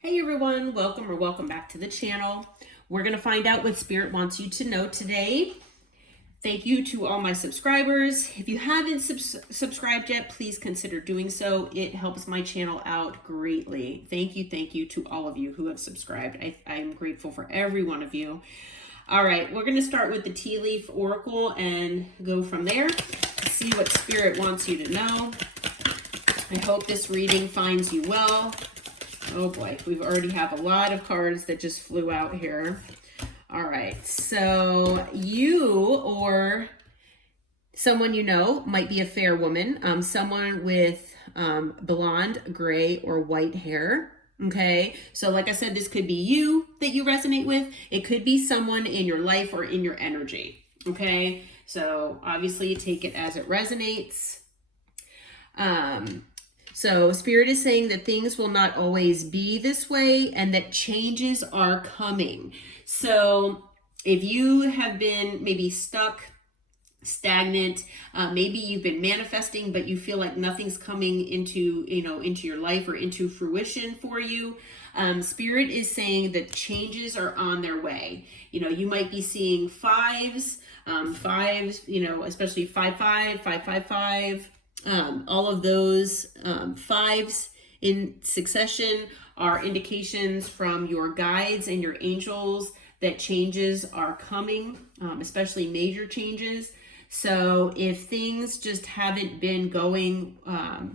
Hey everyone, welcome back to the channel. We're going to find out what Spirit wants you to know today. Thank you to all my subscribers. If you haven't subscribed yet, please consider doing so. It helps my channel out greatly. Thank you to all of you who have subscribed. I'm grateful for every one of you. All right, we're going to start with the tea leaf oracle and go from there. See what Spirit wants you to know. I hope this reading finds you well. Oh boy, we already have a lot of cards that just flew out here. All right, so you or someone you know might be a fair woman, someone with blonde, gray, or white hair. Okay, so like I said, this could be you that you resonate with. It could be someone in your life or in your energy. Okay, so obviously take it as it resonates. So Spirit is saying that things will not always be this way and that changes are coming. So if you have been maybe stuck, stagnant, maybe you've been manifesting, but you feel like nothing's coming into your life or into fruition for you. Spirit is saying that changes are on their way. You might be seeing fives, especially 5-5, 5-5-5. All of those fives in succession are indications from your guides and your angels that changes are coming, especially major changes. So if things just haven't been going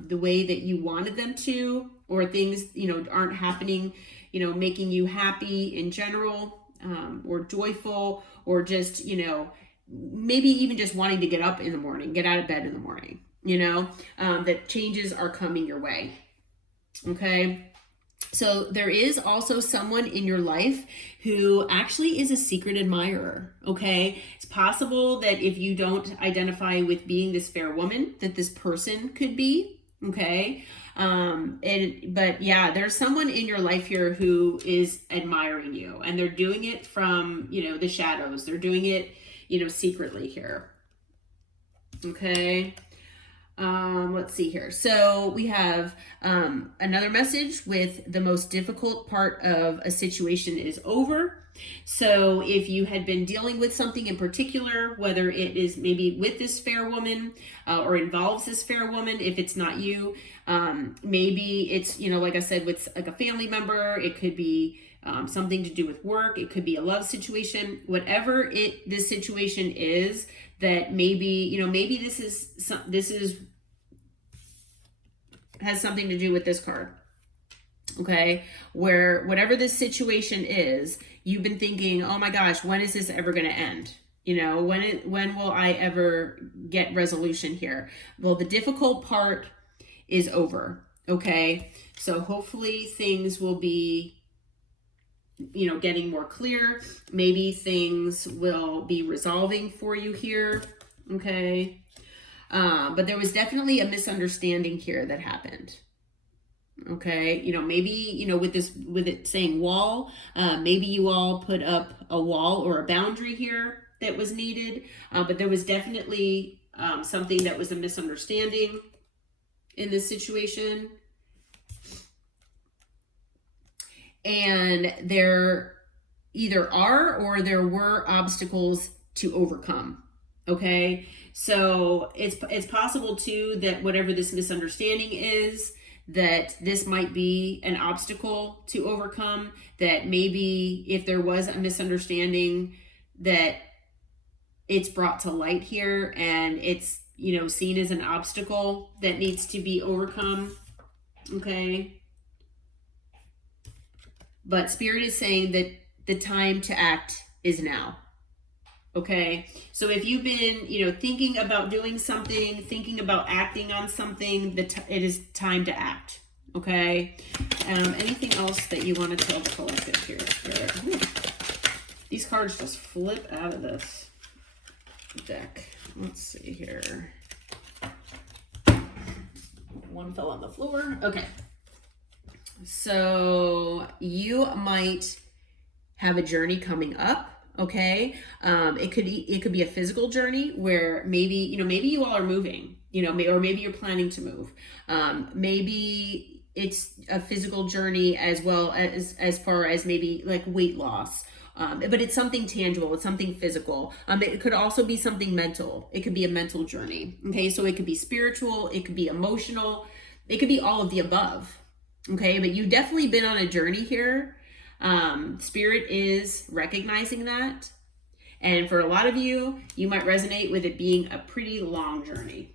the way that you wanted them to, or things aren't happening, making you happy in general, or joyful, or just maybe even just wanting to get up in the morning, get out of bed in the morning, that changes are coming your way. Okay. So there is also someone in your life who actually is a secret admirer. Okay. It's possible that if you don't identify with being this fair woman, that this person could be. Okay. But yeah, there's someone in your life here who is admiring you, and they're doing it from, the shadows. They're doing it, secretly here. Okay. Let's see here. So we have another message with the most difficult part of a situation is over. So if you had been dealing with something in particular, whether it is maybe with this fair woman or involves this fair woman, if it's not you, maybe it's, like I said, with like a family member, it could be something to do with work. It could be a love situation, whatever this situation is, that maybe, maybe this has something to do with this card. Okay. Where whatever this situation is, you've been thinking, oh my gosh, when is this ever going to end? When will I ever get resolution here? Well, the difficult part is over. Okay. So hopefully things will be, getting more clear. Maybe things will be resolving for you here. Okay. But there was definitely a misunderstanding here that happened. Okay. Maybe, with it saying wall, maybe you all put up a wall or a boundary here that was needed. But there was definitely something that was a misunderstanding in this situation. And there either are or there were obstacles to overcome. Okay. So it's possible too that whatever this misunderstanding is, that this might be an obstacle to overcome, that maybe if there was a misunderstanding, that it's brought to light here and it's, seen as an obstacle that needs to be overcome. Okay. But Spirit is saying that the time to act is now. Okay. So if you've been, thinking about doing something, thinking about acting on something, it is time to act. Okay. Anything else that you want to tell the collective here, Spirit? Ooh. These cards just flip out of this deck. Let's see here. One fell on the floor. Okay. So you might have a journey coming up. Okay. It could be a physical journey where maybe you all are moving, or maybe you're planning to move. Maybe it's a physical journey as well as far as maybe like weight loss. But it's something tangible. It's something physical. It could also be something mental. It could be a mental journey. Okay, so it could be spiritual. It could be emotional. It could be all of the above. Okay, but you've definitely been on a journey here. Spirit is recognizing that. And for a lot of you, you might resonate with it being a pretty long journey.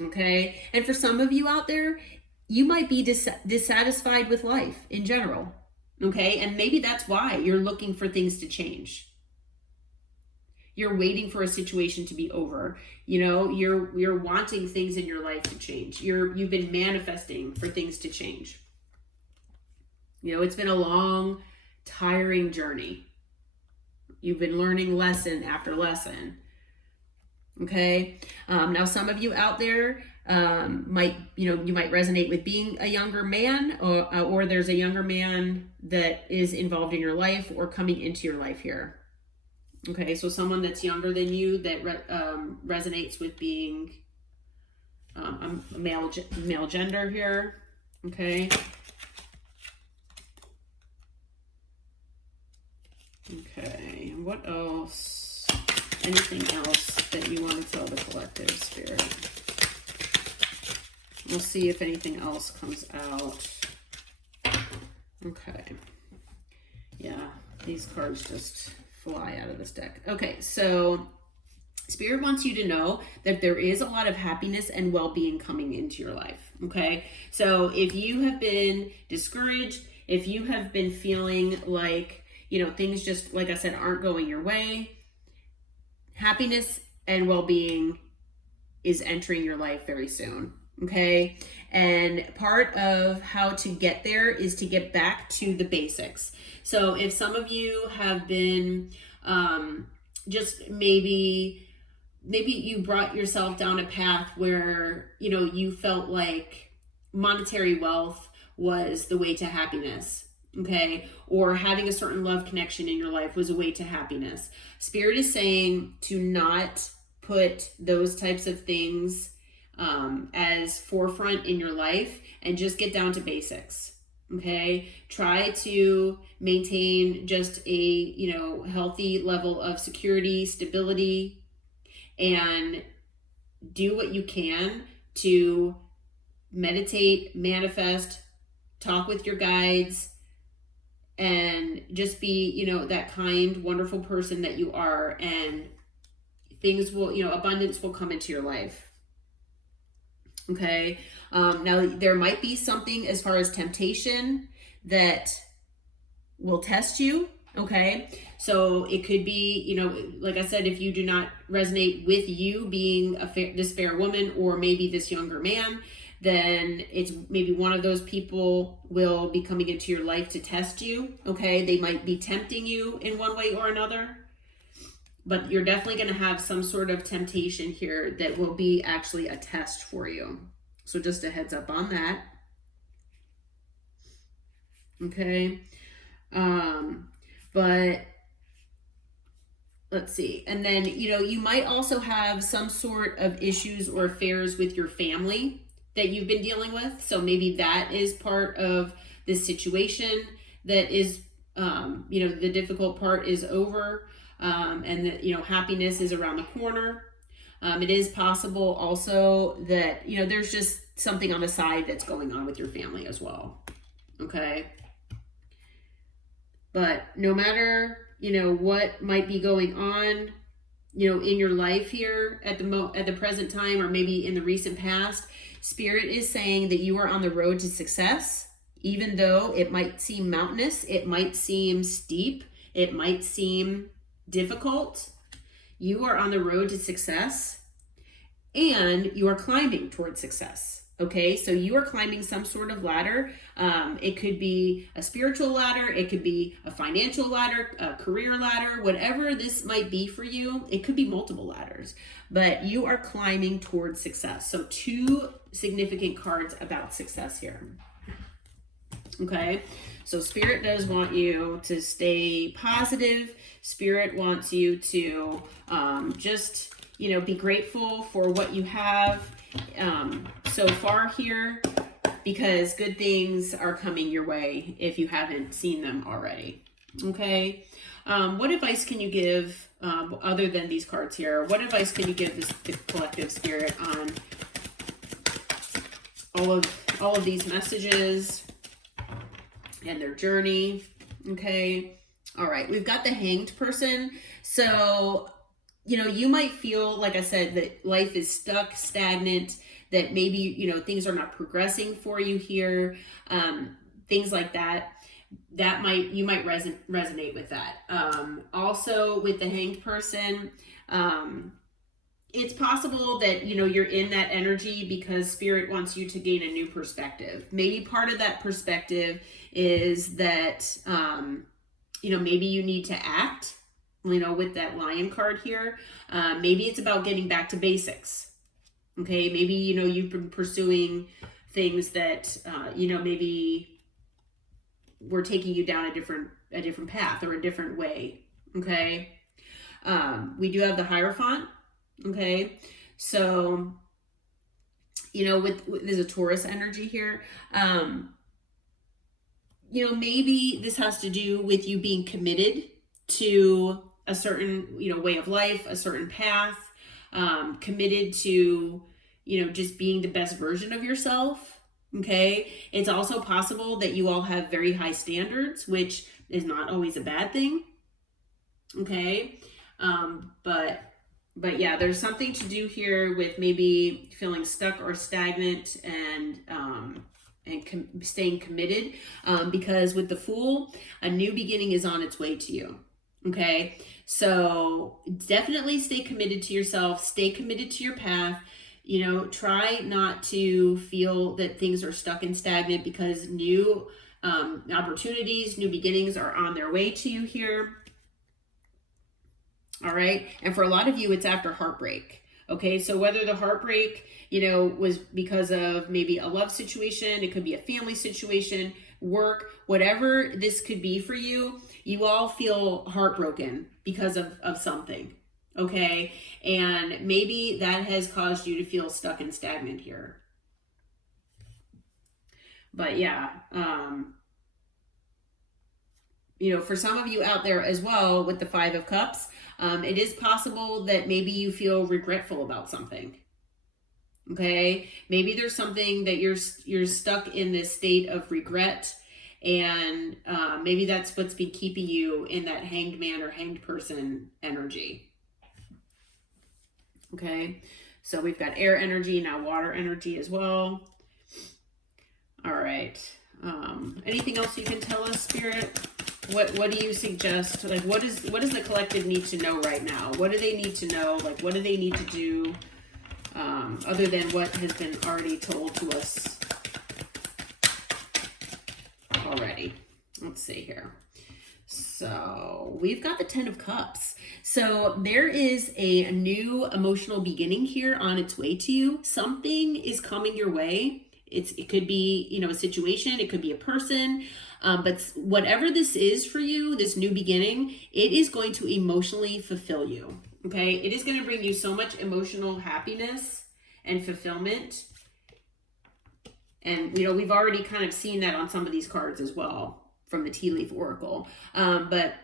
Okay, and for some of you out there, you might be dissatisfied with life in general. Okay, and maybe that's why you're looking for things to change. You're waiting for a situation to be over. You know, you're wanting things in your life to change. You've been manifesting for things to change. You know, it's been a long, tiring journey. You've been learning lesson after lesson. Okay. Now some of you out there you might resonate with being a younger man, or there's a younger man that is involved in your life or coming into your life here. Okay, so someone that's younger than you that resonates with being a male gender here. Okay. Okay, what else? Anything else that you want to tell the collective, Spirit? We'll see if anything else comes out. Okay. Yeah, these cards just fly out of this deck. Okay, so Spirit wants you to know that there is a lot of happiness and well-being coming into your life. Okay, so if you have been discouraged, if you have been feeling like, you know, things just, like I said, aren't going your way, happiness and well-being is entering your life very soon. Okay, and part of how to get there is to get back to the basics. So if some of you have been just maybe you brought yourself down a path where, you know, you felt like monetary wealth was the way to happiness. Okay, or having a certain love connection in your life was a way to happiness. Spirit is saying to not put those types of things as forefront in your life, and just get down to basics. Okay, try to maintain just a, you know, healthy level of security, stability, and do what you can to meditate, manifest, talk with your guides, and just be, you know, that kind, wonderful person that you are, and things will, you know, abundance will come into your life. Okay. Now there might be something as far as temptation that will test you. Okay. So it could be, you know, like I said, if you do not resonate with you being this fair woman, or maybe this younger man, then it's maybe one of those people will be coming into your life to test you. Okay. They might be tempting you in one way or another, but you're definitely going to have some sort of temptation here that will be actually a test for you. So just a heads up on that. Okay. But let's see. And then, you know, you might also have some sort of issues or affairs with your family that you've been dealing with. So maybe that is part of this situation that is, you know, the difficult part is over. And that, you know, happiness is around the corner. It is possible also that, you know, there's just something on the side that's going on with your family as well. Okay. But no matter, you know, what might be going on, you know, in your life here at the present time, or maybe in the recent past, Spirit is saying that you are on the road to success. Even though it might seem mountainous, it might seem steep, it might seem difficult, you are on the road to success, and you are climbing towards success. Okay, so you are climbing some sort of ladder. It could be a spiritual ladder, it could be a financial ladder, a career ladder, whatever this might be for you. It could be multiple ladders, but you are climbing towards success. So 2 significant cards about success here. Okay, so Spirit does want you to stay positive. Spirit wants you to just, you know, be grateful for what you have so far here. because good things are coming your way if you haven't seen them already. Okay. What advice can you give, other than these cards here? What advice can you give the collective spirit on all of these messages and their journey? Okay. All right. We've got the Hanged person. So, you might feel, like I said, that life is stuck, stagnant, that maybe, things are not progressing for you here. Things like that. You might resonate with that. Also with the Hanged person, it's possible that, you're in that energy because spirit wants you to gain a new perspective. Maybe part of that perspective is that, maybe you need to act, with that Lion card here. Maybe it's about getting back to basics. Okay. Maybe, you've been pursuing things that, maybe we're taking you down a different path or a different way. Okay. We do have the Hierophant. Okay. So, there's a Taurus energy here. Maybe this has to do with you being committed to a certain, way of life, a certain path, committed to, just being the best version of yourself. Okay. It's also possible that you all have very high standards, which is not always a bad thing. Okay. But yeah, there's something to do here with maybe feeling stuck or stagnant and staying committed, because with the Fool, a new beginning is on its way to you. Okay. So definitely stay committed to yourself, stay committed to your path. Try not to feel that things are stuck and stagnant, because new opportunities, new beginnings are on their way to you here. All right. And for a lot of you, it's after heartbreak. Okay. So whether the heartbreak, was because of maybe a love situation, it could be a family situation, work, whatever this could be for you, you all feel heartbroken because of something. Okay. And maybe that has caused you to feel stuck and stagnant here. But yeah, for some of you out there as well with the Five of Cups, it is possible that maybe you feel regretful about something. Okay. Maybe there's something that you're stuck in this state of regret, and maybe that's what's been keeping you in that Hanged Man or Hanged Person energy. Okay. So we've got air energy, now water energy as well. All right. Anything else you can tell us, Spirit? What do you suggest? Like, what does the collective need to know right now? What do they need to know? Like, what do they need to do, other than what has been already told to us already? Let's see here. So we've got the 10 of Cups. So there is a new emotional beginning here on its way to you. Something is coming your way. It could be, a situation, it could be a person, but whatever this is for you, this new beginning, it is going to emotionally fulfill you. Okay. It is going to bring you so much emotional happiness and fulfillment. And, we've already kind of seen that on some of these cards as well from the Tea Leaf Oracle. But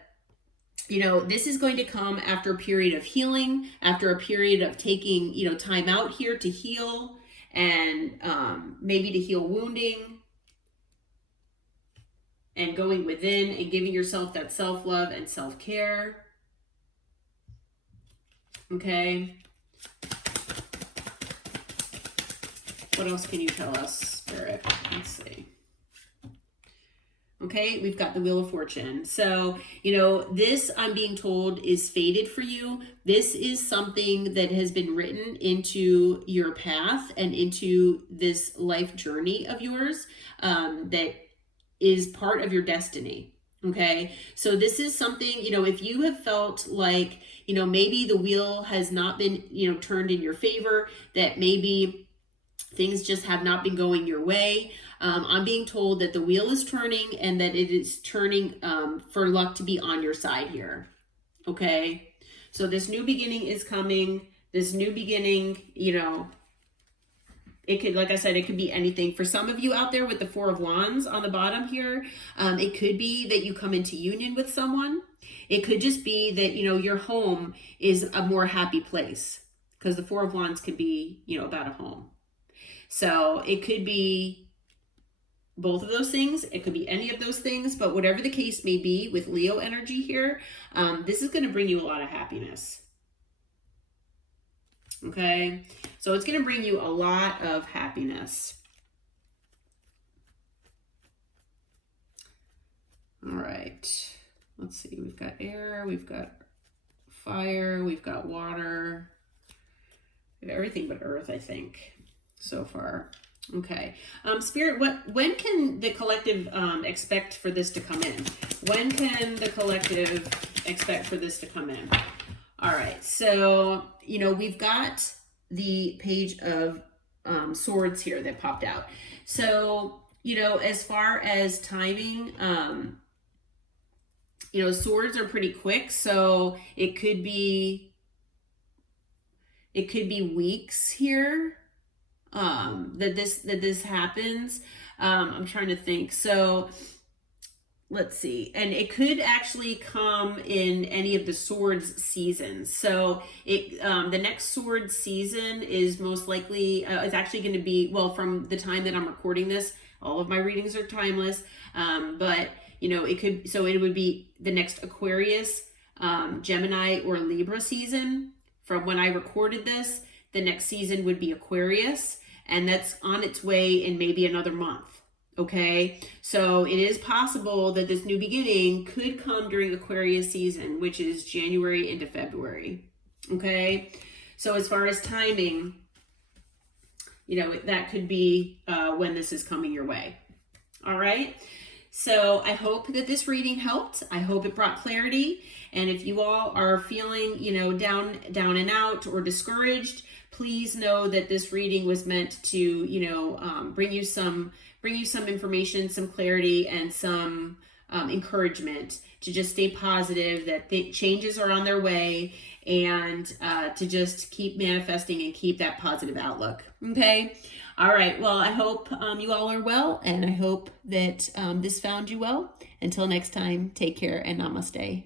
this is going to come after a period of healing, after a period of taking, time out here to heal, and maybe to heal wounding, and going within and giving yourself that self-love and self-care. Okay. What else can you tell us, Spirit? Let's see. Okay, we've got the Wheel of Fortune. So, this, I'm being told, is fated for you. This is something that has been written into your path and into this life journey of yours, that is part of your destiny. Okay, so this is something, if you have felt like, maybe the wheel has not been, turned in your favor, that maybe things just have not been going your way, I'm being told that the wheel is turning, and that it is turning for luck to be on your side here. Okay. So this new beginning is coming. This new beginning, It could, like I said, it could be anything. For some of you out there with the Four of Wands on the bottom here, it could be that you come into union with someone. It could just be that, you know, your home is a more happy place, because the Four of Wands could be, you know, about a home. So it could be both of those things. It could be any of those things, but whatever the case may be with Leo energy here, this is going to bring you a lot of happiness. Okay, so it's going to bring you a lot of happiness. All right, let's see. We've got air, we've got fire, we've got water. We have everything but earth, I think, so far. Okay, Spirit, when can the collective expect for this to come in? When can the collective expect for this to come in? All right, so, you know, we've got the Page of Swords here that popped out. So, you know, as far as timing, you know, swords are pretty quick, so it could be weeks here that this happens. I'm trying to think. So let's see. And it could actually come in any of the swords seasons. So it the next sword season is most likely it's actually going to be, well, from the time that I'm recording this, all of my readings are timeless. But you know, it could, so it would be the next Aquarius, Gemini, or Libra season. From when I recorded this, the next season would be Aquarius, and that's on its way in maybe another month. Okay, so it is possible that this new beginning could come during Aquarius season, which is January into February. Okay, so as far as timing, you know, that could be when this is coming your way. All right, so I hope that this reading helped. I hope it brought clarity. And if you all are feeling, you know, down and out or discouraged, please know that this reading was meant to, you know, bring you some information, some clarity, and some encouragement to just stay positive, that changes are on their way, and to just keep manifesting and keep that positive outlook. Okay. All right. Well, I hope you all are well, and I hope that this found you well. Until next time, take care and namaste.